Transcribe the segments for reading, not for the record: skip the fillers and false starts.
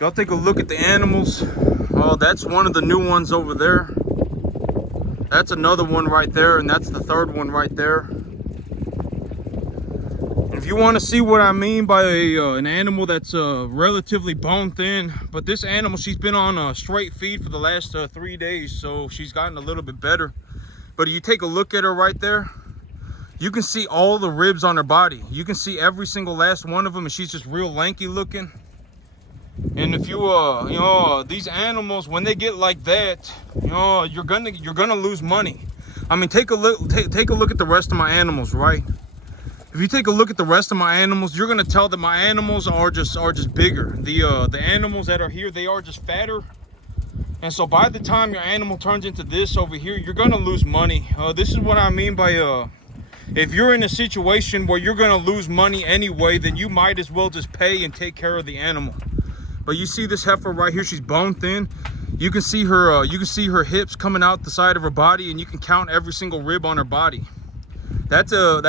Y'all take a look at the animals. Oh, that's one of the new ones over there. That's another one right there, and that's the third one right there. If you want to see what I mean by an animal that's relatively bone thin, but this animal, she's been on a straight feed for the last 3 days, so she's gotten a little bit better. But you take a look at her right there, you can see all the ribs on her body. You can see every single last one of them, and she's just real lanky looking. And if you these animals, when they get like that, you're gonna lose money. I mean, take a look at the rest of my animals, right? If you take a look at the rest of my animals, you're gonna tell that my animals are just bigger. The animals that are here, they are just fatter. And so by the time your animal turns into this over here, you're gonna lose money. This is what I mean by if you're in a situation where you're gonna lose money anyway, then you might as well just pay and take care of the animal. But you see this heifer right here, she's bone thin. You can see her hips coming out the side of her body, and you can count every single rib on her body. That's a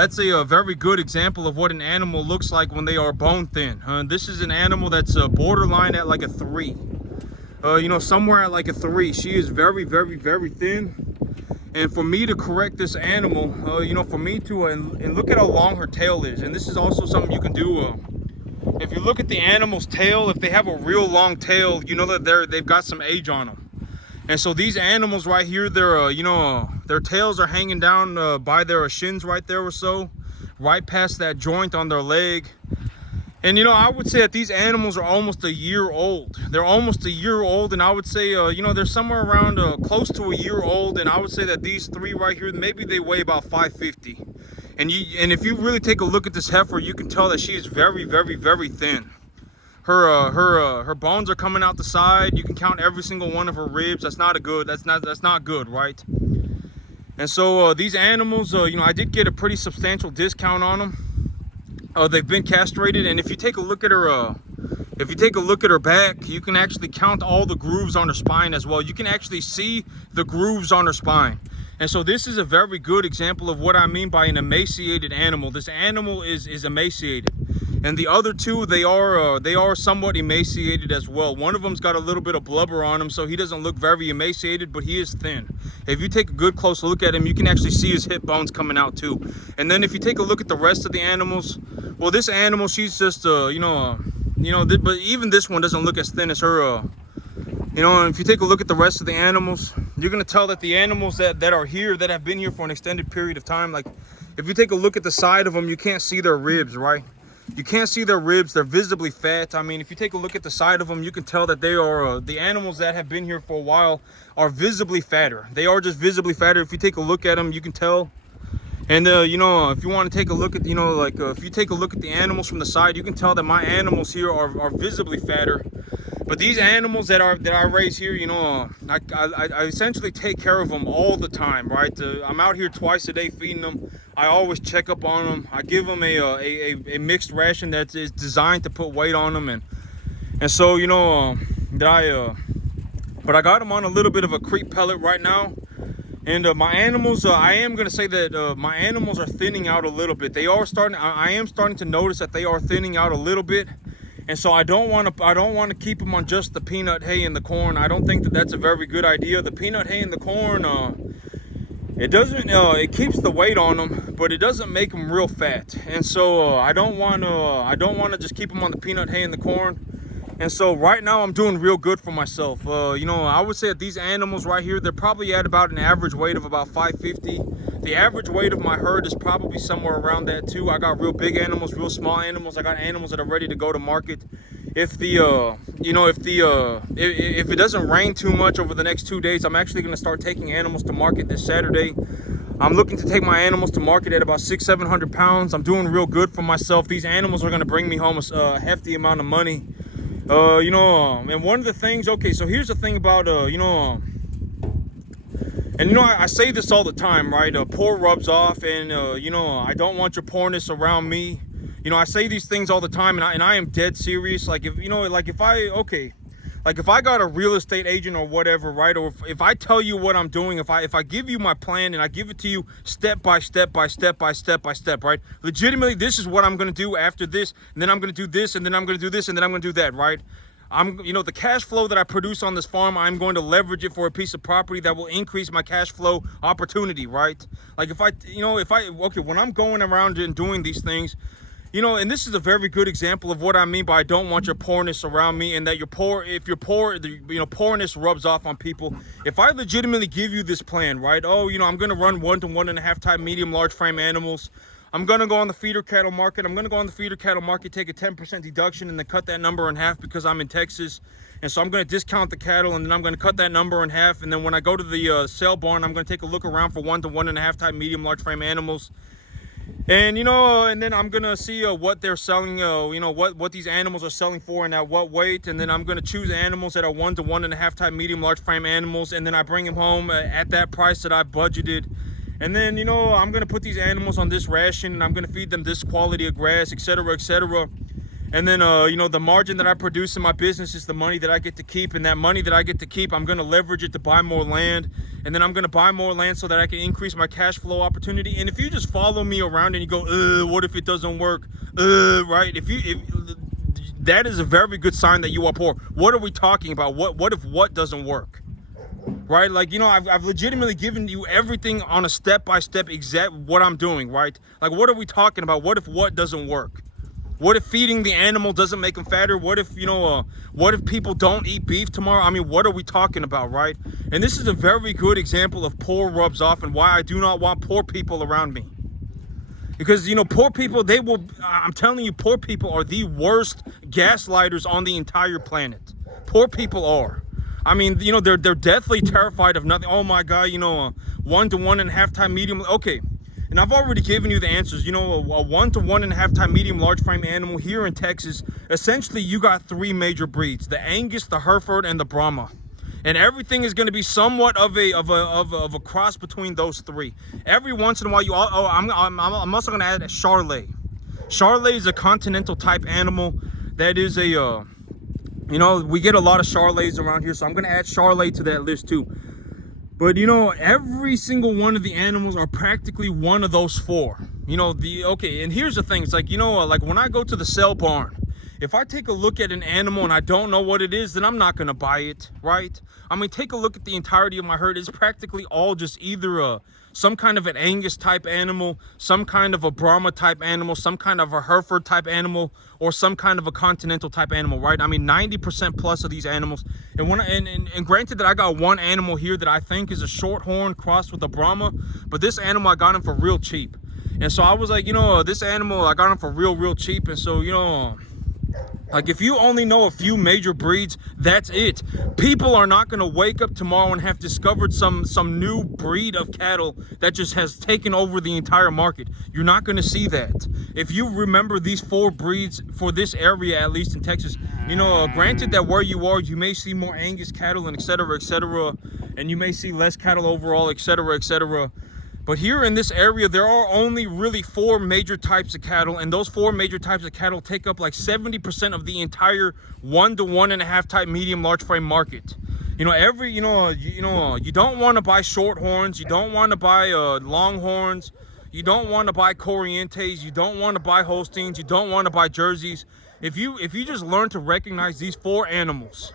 very good example of what an animal looks like when they are bone thin. This is an animal that's borderline at like a 3. Somewhere at like a 3. She is very, very, very thin. And for me to correct this animal, for me to and look at how long her tail is. And this is also something you can do. If you look at the animal's tail, if they have a real long tail, you know that they've got some age on them. And so these animals right here, their tails are hanging down by their shins right there or so, right past that joint on their leg. And I would say that these animals are almost a year old. They're almost a year old, and I would say they're somewhere around close to a year old. And I would say that these 3 right here, maybe they weigh about 550. And if you really take a look at this heifer, you can tell that she is very, very, very thin. Her bones are coming out the side. You can count every single one of her ribs. That's not good, right? And so these animals, I did get a pretty substantial discount on them. They've been castrated, and if you take a look at her back, you can actually count all the grooves on her spine as well. You can actually see the grooves on her spine. And so this is a very good example of what I mean by an emaciated animal. This animal is emaciated. And the other two, they are somewhat emaciated as well. One of them's got a little bit of blubber on him, so he doesn't look very emaciated, but he is thin. If you take a good close look at him, you can actually see his hip bones coming out too. And then if you take a look at the rest of the animals, well, this animal, she's just but even this one doesn't look as thin as her. And if you take a look at the rest of the animals, you're gonna tell that the animals that are here, that have been here for an extended period of time, like if you take a look at the side of them, you can't see their ribs, right? You can't see their ribs. They're visibly fat. I mean, if you take a look at the side of them, you can tell that they are the animals that have been here for a while are visibly fatter. They are just visibly fatter. If you take a look at them, you can tell. And if you want to take a look at if you take a look at the animals from the side, you can tell that my animals here are visibly fatter. But these animals that I raise here, I essentially take care of them all the time, right? I'm out here twice a day feeding them. I always check up on them. I give them a mixed ration that is designed to put weight on them, and so but I got them on a little bit of a creep pellet right now. And my animals, I am gonna say that my animals are thinning out a little bit. I am starting to notice that they are thinning out a little bit. And so I don't want to keep them on just the peanut hay and the corn. I don't think that that's a very good idea. The peanut hay and the corn, it keeps the weight on them, but it doesn't make them real fat. And so I don't want to just keep them on the peanut hay and the corn. And so right now I'm doing real good for myself. I would say that these animals right here, they're probably at about an average weight of about 550. The average weight of my herd is probably somewhere around that too. I got real big animals, real small animals. I got animals that are ready to go to market. If it doesn't rain too much over the next 2 days, I'm actually going to start taking animals to market this Saturday. I'm looking to take my animals to market at about 600-700 pounds. I'm doing real good for myself. These animals are going to bring me home a hefty amount of money. And one of the things, okay, so here's the thing about, I say this all the time, right? Poor rubs off, and, I don't want your poorness around me. I say these things all the time, and I am dead serious. Like, if I got a real estate agent or whatever, right? Or if I tell you what I'm doing, if I give you my plan and I give it to you step by step by step by step by step, right? Legitimately, this is what I'm going to do after this, and then I'm going to do this, and then I'm going to do this, and then I'm going to do that, right? the cash flow that I produce on this farm, I'm going to leverage it for a piece of property that will increase my cash flow opportunity, right? Like okay, when I'm going around and doing these things, and this is a very good example of what I mean by I don't want your poorness around me, and that you're poor. If you're poor, poorness rubs off on people. If I legitimately give you this plan, right? Oh, I'm going to run 1 to 1.5 type medium, large frame animals. I'm going to go on the feeder cattle market. I'm going to go on the feeder cattle market, take a 10% deduction, and then cut that number in half because I'm in Texas. And so I'm going to discount the cattle, and then I'm going to cut that number in half. And then when I go to the sale barn, I'm going to take a look around for 1 to 1.5 type medium, large frame animals. And and then I'm gonna see what they're selling, what these animals are selling for and at what weight. And then I'm gonna choose animals that are 1 to 1.5 type medium large frame animals, and then I bring them home at that price that I budgeted. And then I'm gonna put these animals on this ration, and I'm gonna feed them this quality of grass, etc., etc. And then the margin that I produce in my business is the money that I get to keep, and that money that I get to keep, I'm going to leverage it to buy more land. And then I'm going to buy more land so that I can increase my cash flow opportunity. And if you just follow me around and you go, what if it doesn't work, right? If that is a very good sign that you are poor. What are we talking about? What if what doesn't work, right? Like, I've legitimately given you everything on a step-by-step exact what I'm doing, right? Like, what are we talking about? What if what doesn't work? What if feeding the animal doesn't make them fatter? What if, what if people don't eat beef tomorrow? I mean, what are we talking about, right? And this is a very good example of poor rubs off and why I do not want poor people around me. Because, poor people, I'm telling you, poor people are the worst gaslighters on the entire planet. Poor people are. I mean, they're deathly terrified of nothing. Oh my God, 1 to 1.5 type medium. Okay. And I've already given you the answers. A 1 to 1.5 type medium large frame animal here in Texas, essentially you got 3 major breeds: the Angus, the Hereford, and the Brahma. And everything is going to be somewhat of a cross between those 3. Every once in a while, I'm also going to add a Charolais. Charolais is a continental type animal that is we get a lot of Charolais around here, so I'm going to add Charolais to that list too. But every single one of the animals are practically one of those 4. Okay, and here's the thing. It's like, like when I go to the sale barn, if I take a look at an animal and I don't know what it is, then I'm not going to buy it, right? I mean, take a look at the entirety of my herd. It's practically all just either some kind of an Angus type animal, some kind of a Brahma type animal, some kind of a Hereford type animal, or some kind of a continental type animal, right? I mean, 90% plus of these animals. And granted that I got one animal here that I think is a shorthorn crossed with a Brahma, but this animal I got him for real cheap. And so I was like, this animal I got him for real cheap. And so, like, if you only know a few major breeds, that's it. People are not going to wake up tomorrow and have discovered some new breed of cattle that just has taken over the entire market. You're not going to see that. If you remember these 4 breeds for this area, at least in Texas, granted that where you are, you may see more Angus cattle and et cetera, and you may see less cattle overall, et cetera. But here in this area, there are only really 4 major types of cattle, and those 4 major types of cattle take up like 70% of the entire 1 to 1.5 type medium large frame market. You don't want to buy shorthorns, you don't want to buy longhorns, you don't want to buy Corrientes, you don't want to buy Holsteins, you don't want to buy Jerseys. If you just learn to recognize these 4 animals,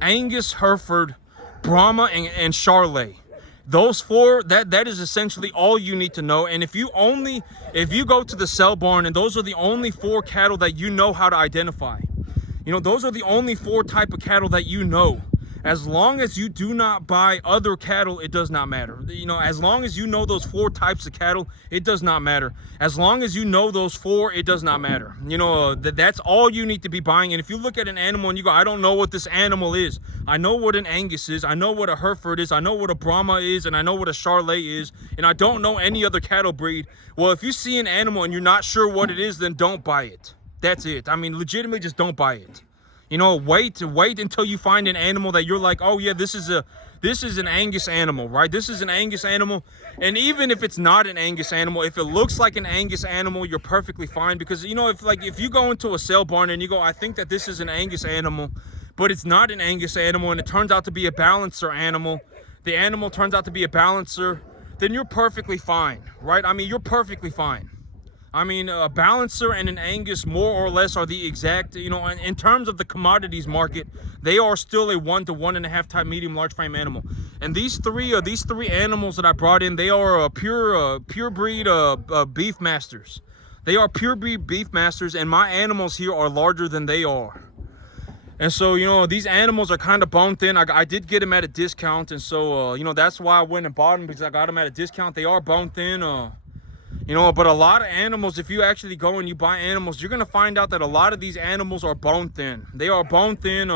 Angus, Hereford, Brahma, and Charolais, those 4, that is essentially all you need to know. And if you go to the sale barn and those are the only 4 cattle that you know how to identify, those are the only 4 type of cattle that you know. As long as you do not buy other cattle, it does not matter. As long as you know those 4 types of cattle, it does not matter. As long as you know those 4, it does not matter. That's all you need to be buying. And if you look at an animal and you go, I don't know what this animal is. I know what an Angus is. I know what a Hereford is. I know what a Brahma is. And I know what a Charolais is. And I don't know any other cattle breed. Well, if you see an animal and you're not sure what it is, then don't buy it. That's it. I mean, legitimately, just don't buy it. Wait until you find an animal that you're like, oh yeah, this is an Angus animal, right? This is an Angus animal. And even if it's not an Angus animal, if it looks like an Angus animal, you're perfectly fine. Because if you go into a sale barn and you go, I think that this is an Angus animal, but it's not an Angus animal, and it turns out to be a balancer animal, the animal turns out to be a balancer, then you're perfectly fine, right? I mean, you're perfectly fine. I mean, a Balancer and an Angus more or less are the exact, you know, in terms of the commodities market, they are still a 1 to 1.5 type medium large frame animal. And these three animals that I brought in, they are pure breed beef masters. They are pure breed beef masters, and my animals here are larger than they are. And so, you know, these animals are kind of bone thin. I did get them at a discount, and so, you know, that's why I went and bought them, because I got them at a discount. They are bone thin. You know, but a lot of animals, if you actually go and you buy animals, you're gonna find out that a lot of these animals are bone thin. They are bone thin.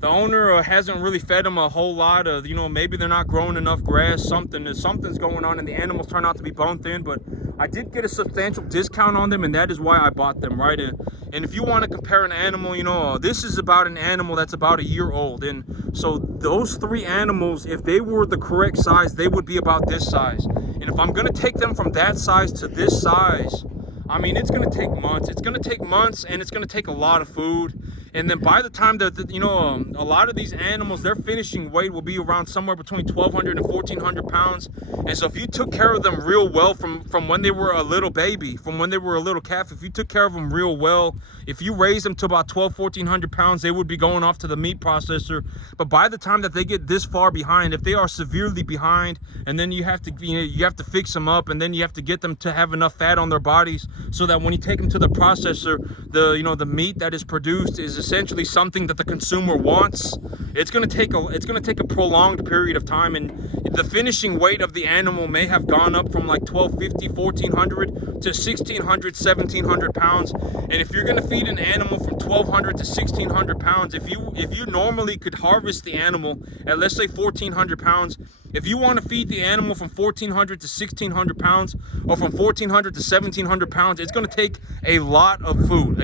The owner hasn't really fed them a whole lot of, you know, maybe they're not growing enough grass. Something's going on, and the animals turn out to be bone thin. But I did get a substantial discount on them, and that is why I bought them, right? And if you want to compare an animal, you know, this is about an animal that's about a year old, and so those three animals, if they were the correct size, they would be about this size. And if I'm gonna take them from that size to this size, I mean, it's gonna take months. It's gonna take months, and it's gonna take a lot of food. And then by the time that, you know, a lot of these animals, their finishing weight will be around somewhere between 1,200 and 1,400 pounds. And so if you took care of them real well from when they were a little baby, from when they were a little calf, if you took care of them real well, if you raised them to about 1,200, 1,400 pounds, they would be going off to the meat processor. But by the time that they get this far behind, if they are severely behind, and then you have to, you know, you have to fix them up, and then you have to get them to have enough fat on their bodies so that when you take them to the processor, the meat that is produced is essentially something that the consumer wants. It's going to take a prolonged period of time, and the finishing weight of the animal may have gone up from like 1,250, 1,400 to 1,600, 1,700 pounds. And if you're going to feed an animal from 1,200 to 1,600 pounds, if you normally could harvest the animal at, let's say, 1,400 pounds, if you want to feed the animal from 1,400 to 1,600 pounds, or from 1,400 to 1,700 pounds, it's going to take a lot of food,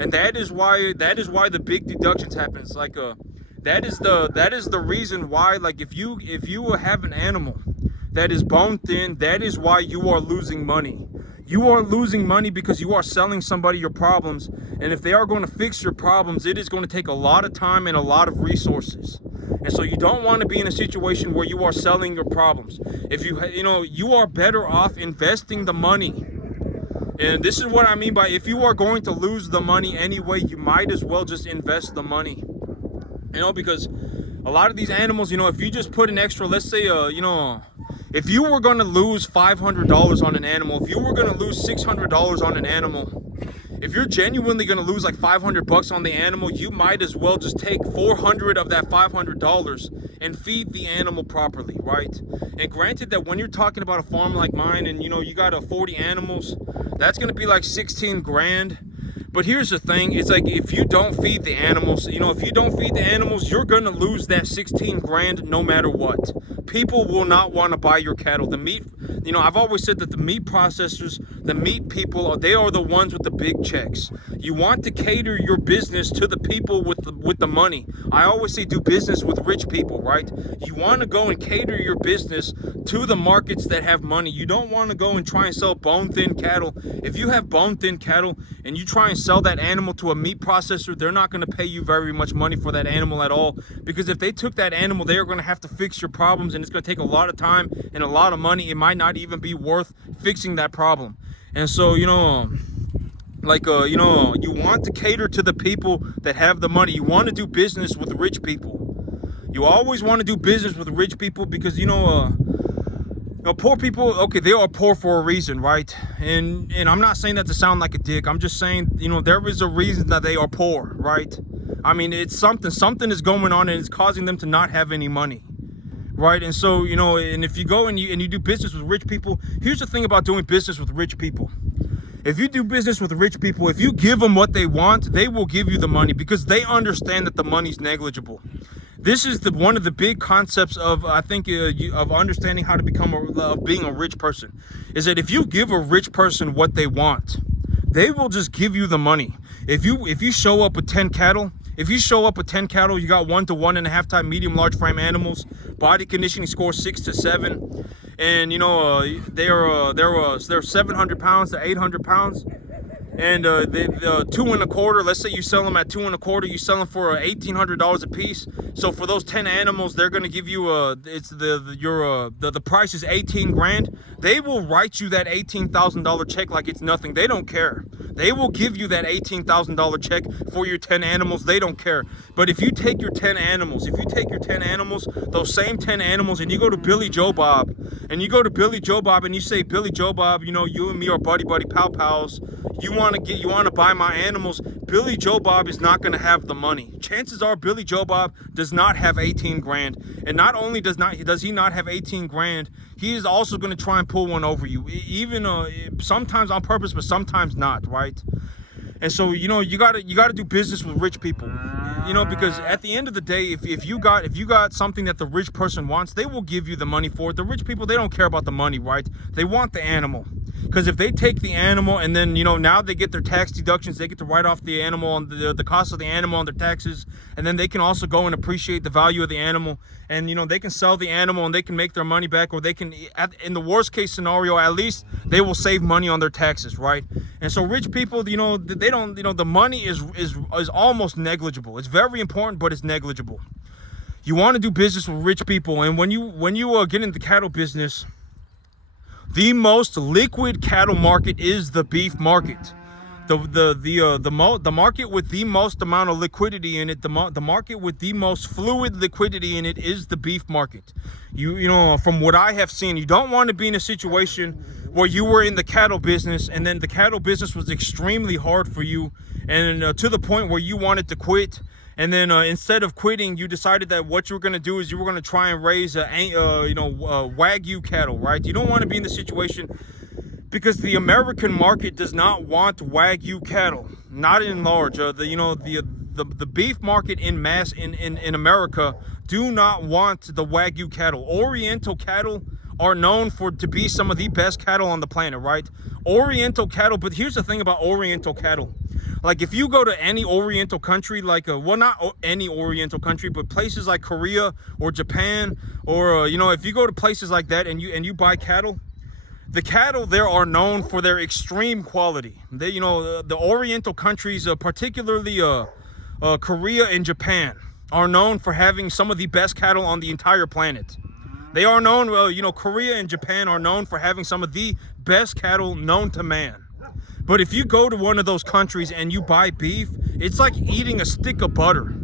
and that is why the big deductions happen. It's like that is the reason why, like, if you have an animal that is bone thin, that is why you are losing money. You are losing money because you are selling somebody your problems, and if they are going to fix your problems, it is going to take a lot of time and a lot of resources. And so you don't want to be in a situation where you are selling your problems. If you are better off investing the money. And this is what I mean by, if you are going to lose the money anyway, you might as well just invest the money. You know, because a lot of these animals, you know, if you just put an extra, let's say, if you were going to lose $500 on an animal, if you were going to lose $600 on an animal, if you're genuinely going to lose like $500 on the animal, you might as well just take $400 of that $500 and feed the animal properly, right? And granted that when you're talking about a farm like mine, and, you know, you got 40 animals, that's going to be like 16 grand. But here's the thing, it's like, if you don't feed the animals, you know, if you don't feed the animals, you're going to lose that 16 grand no matter what. People will not want to buy your cattle. The meat, you know, I've always said that the meat processors, the meat people, they are the ones with the big checks. You want to cater your business to the people with the money. I always say do business with rich people, right? You want to go and cater your business to the markets that have money. You don't want to go and try and sell bone-thin cattle. If you have bone-thin cattle and you try and sell that animal to a meat processor, they're not going to pay you very much money for that animal at all, because if they took that animal, they are going to have to fix your problems, and it's going to take a lot of time and a lot of money. It might not even be worth fixing that problem. And so, you know, you know, you want to cater to the people that have the money. You want to do business with rich people. You always want to do business with rich people, because, you know, poor people, okay, they are poor for a reason, right? And I'm not saying that to sound like a dick. I'm just saying, you know, there is a reason that they are poor, right? I mean, it's something is going on, and it's causing them to not have any money, right? And so, you know, and if you go and you do business with rich people, here's the thing about doing business with rich people. If you do business with rich people, if you give them what they want, they will give you the money, because they understand that the money's negligible. This is one of the big concepts of, I think, of understanding how to become of being a rich person, is that if you give a rich person what they want, they will just give you the money. If you show up with 10 cattle, you got 1 to 1.5 type medium large frame animals, body conditioning score 6 to 7, and, you know, they're 700 pounds to 800 pounds. And the 2 1/4, let's say you sell them at 2 1/4, you sell them for $1,800 a piece. So for those 10 animals, they're gonna give you the price is 18 grand. They will write you that $18,000 check like it's nothing. They don't care. They will give you that $18,000 check for your 10 animals. They don't care. But if you take your 10 animals, those same 10 animals, and you go to Billy Joe Bob, and you say, Billy Joe Bob, you know, you and me are buddy pals. You want to buy my animals. Billy Joe Bob is not going to have the money. Chances are Billy Joe Bob does not have 18 grand. And not only does he not have 18 grand, he is also going to try and pull one over you. Even sometimes on purpose, but sometimes not, right? And so, you know, you gotta do business with rich people, you know, because at the end of the day, if you got something that the rich person wants, they will give you the money for it. The rich people, they don't care about the money, right? They want the animal. Because if they take the animal and then, you know, now they get their tax deductions, they get to write off the animal and the cost of the animal on their taxes, and then they can also go and appreciate the value of the animal, and, you know, they can sell the animal and they can make their money back, or they can, in the worst case scenario, at least they will save money on their taxes, right? And so rich people, you know, they don't, you know, the money is almost negligible. It's very important, but it's negligible. You want to do business with rich people, and when you get into the cattle business, the most liquid cattle market is the beef market. The market with the most amount of liquidity in it, the market with the most fluid liquidity in it is the beef market. You know, from what I have seen, you don't want to be in a situation where you were in the cattle business and then the cattle business was extremely hard for you, and to the point where you wanted to quit. And then instead of quitting, you decided that what you were going to do is you were going to try and raise Wagyu cattle, right? You don't want to be in the situation, because the American market does not want Wagyu cattle, not in large. The beef market in mass in America do not want the Wagyu cattle. Oriental cattle are known to be some of the best cattle on the planet, right? Oriental cattle, but here's the thing about Oriental cattle. Like, if you go to any Oriental country, like, well, not any Oriental country, but places like Korea or Japan, or, you know, if you go to places like that and you buy cattle, the cattle there are known for their extreme quality. They, you know, the Oriental countries, particularly Korea and Japan, are known for having some of the best cattle on the entire planet. They are known, Korea and Japan are known for having some of the best cattle known to man. But if you go to one of those countries and you buy beef, it's like eating a stick of butter.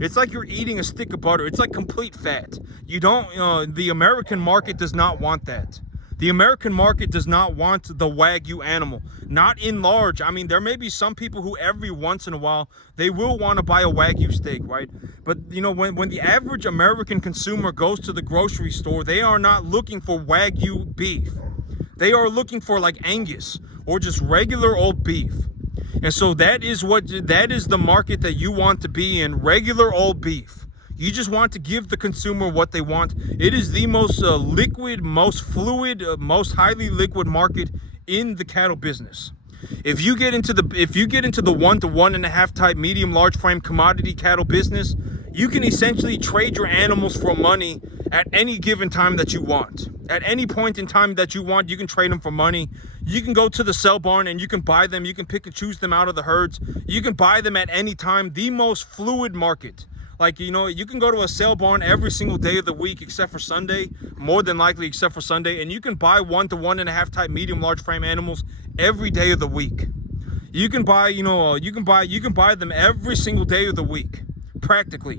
It's like you're eating a stick of butter. It's like complete fat. You don't, the American market does not want that. The American market does not want the Wagyu animal, not in large. I mean, there may be some people who every once in a while, they will want to buy a Wagyu steak, right? But, you know, when the average American consumer goes to the grocery store, they are not looking for Wagyu beef. They are looking for like Angus or just regular old beef. And so that is the market that you want to be in, regular old beef. You just want to give the consumer what they want. It is the most liquid, most fluid, most highly liquid market in the cattle business. If you get into the 1 to 1.5 type medium large frame commodity cattle business, you can essentially trade your animals for money at any given time that you want. At any point in time that you want, you can trade them for money. You can go to the sell barn and you can buy them. You can pick and choose them out of the herds. You can buy them at any time. The most fluid market. Like, you know, you can go to a sale barn every single day of the week except for Sunday, more than likely except for Sunday, and you can buy 1 to 1.5 type medium large frame animals every day of the week. You can buy, you can buy them every single day of the week, practically.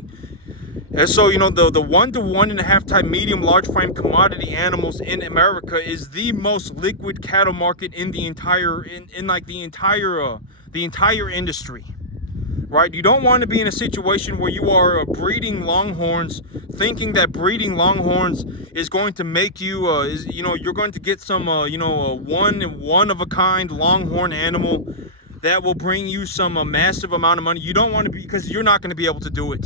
And so, you know, the 1 to 1.5 type medium large frame commodity animals in America is the most liquid cattle market in the entire the entire industry. Right? You don't want to be in a situation where you are breeding longhorns, thinking that breeding longhorns is going to make you, you're going to get some, one of a kind longhorn animal that will bring you some massive amount of money. You don't want to be, because you're not going to be able to do it.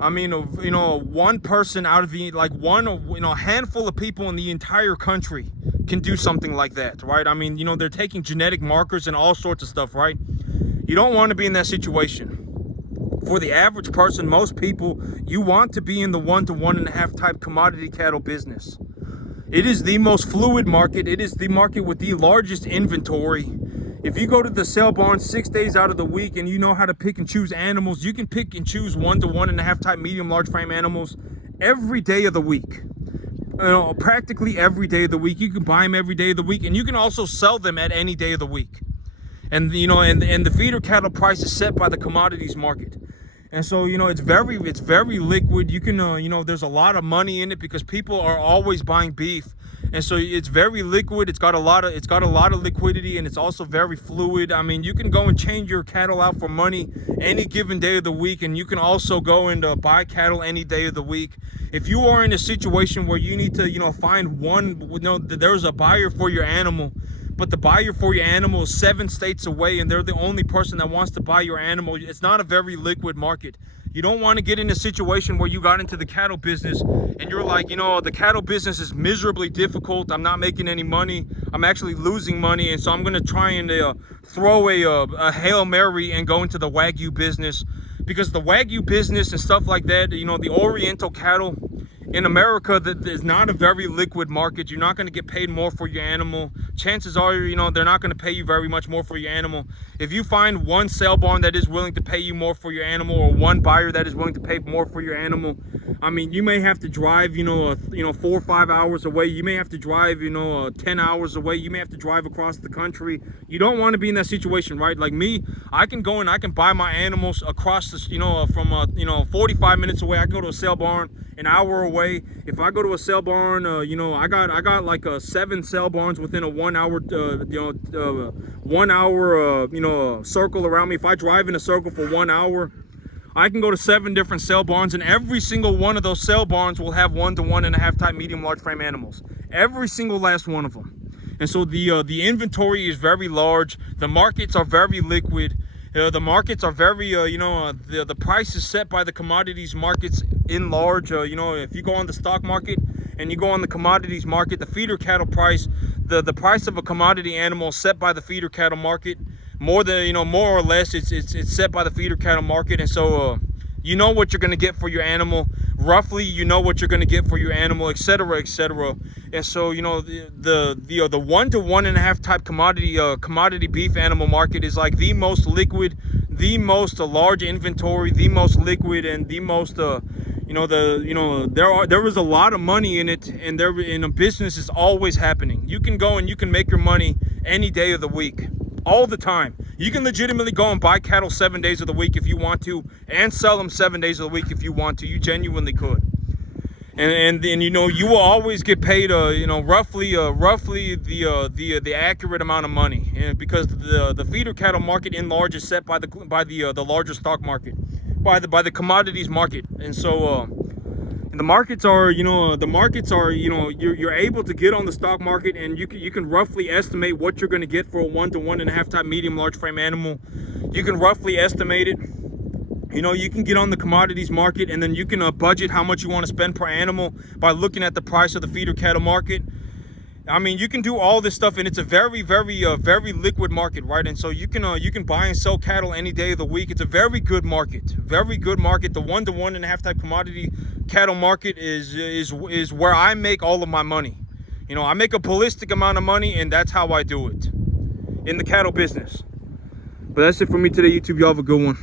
I mean, one person out of the, a handful of people in the entire country can do something like that, right? I mean, they're taking genetic markers and all sorts of stuff, right? You don't want to be in that situation. For the average person, most people, you want to be in the 1 to 1.5 type commodity cattle business. It is the most fluid market. It is the market with the largest inventory. If you go to the sale barn 6 days out of the week and you know how to pick and choose animals, you can pick and choose 1 to 1.5 type medium large frame animals every day of the week. Practically every day of the week. You can buy them every day of the week, and you can also sell them at any day of the week. And and the feeder cattle price is set by the commodities market. And so, it's very liquid. You can, there's a lot of money in it because people are always buying beef. And so it's very liquid. It's got a lot of liquidity, and it's also very fluid. I mean, you can go and change your cattle out for money any given day of the week, and you can also go and buy cattle any day of the week. If you are in a situation where you need to, find there's a buyer for your animal, but the buyer for your animal is 7 states away and they're the only person that wants to buy your animal, it's not a very liquid market. You don't want to get in a situation where you got into the cattle business and you're like, the cattle business is miserably difficult. I'm not making any money. I'm actually losing money. And so I'm going to try and throw a Hail Mary and go into the Wagyu business, because the Wagyu business and stuff like that, the Oriental cattle in America, that is not a very liquid market. You're not going to get paid more for your animal. Chances are, they're not going to pay you very much more for your animal. If you find one sale barn that is willing to pay you more for your animal, or one buyer that is willing to pay more for your animal, I mean, you may have to drive, 4 or 5 hours away. You may have to drive, 10 hours away. You may have to drive across the country. You don't want to be in that situation, right? Like me, I can go and I can buy my animals across the, from 45 minutes away. I can go to a sale barn an hour away. If I go to a sale barn, I got like 7 sale barns within a 1 hour, 1 hour, circle around me. If I drive in a circle for 1 hour, I can go to 7 different sale barns, and every single one of those sale barns will have 1 to 1.5 type medium large frame animals. Every single last one of them. And so the inventory is very large. The markets are very liquid. The markets are very, the price is set by the commodities markets in large. If you go on the stock market and you go on the commodities market, the feeder cattle price, the price of a commodity animal is set by the feeder cattle market. More or less, it's set by the feeder cattle market. And so, you know what you're going to get for your animal. Roughly, you know what you're going to get for your animal, etc., etc. And so, the 1 to 1.5 type commodity beef animal market is like the most liquid, the most large inventory, the most liquid, and the most there is a lot of money in it, and a business is always happening. You can go and you can make your money any day of the week, all the time. You can legitimately go and buy cattle 7 days of the week if you want to, and sell them 7 days of the week if you want to. You genuinely could. And you will always get paid roughly the accurate amount of money, and because the feeder cattle market in large is set by the larger stock market, by the commodities market. And so the markets are you're able to get on the stock market, and you can roughly estimate what you're going to get for a 1 to 1.5 type medium large frame animal. You can roughly estimate it. You can get on the commodities market, and then you can budget how much you want to spend per animal by looking at the price of the feeder cattle market. I mean, you can do all this stuff, and it's a very liquid market, right? And so you can buy and sell cattle any day of the week. It's a very good market, very good market. The 1 to 1.5 type commodity cattle market is where I make all of my money. I make a ballistic amount of money, and that's how I do it in the cattle business. But that's it for me today, YouTube. Y'all have a good one.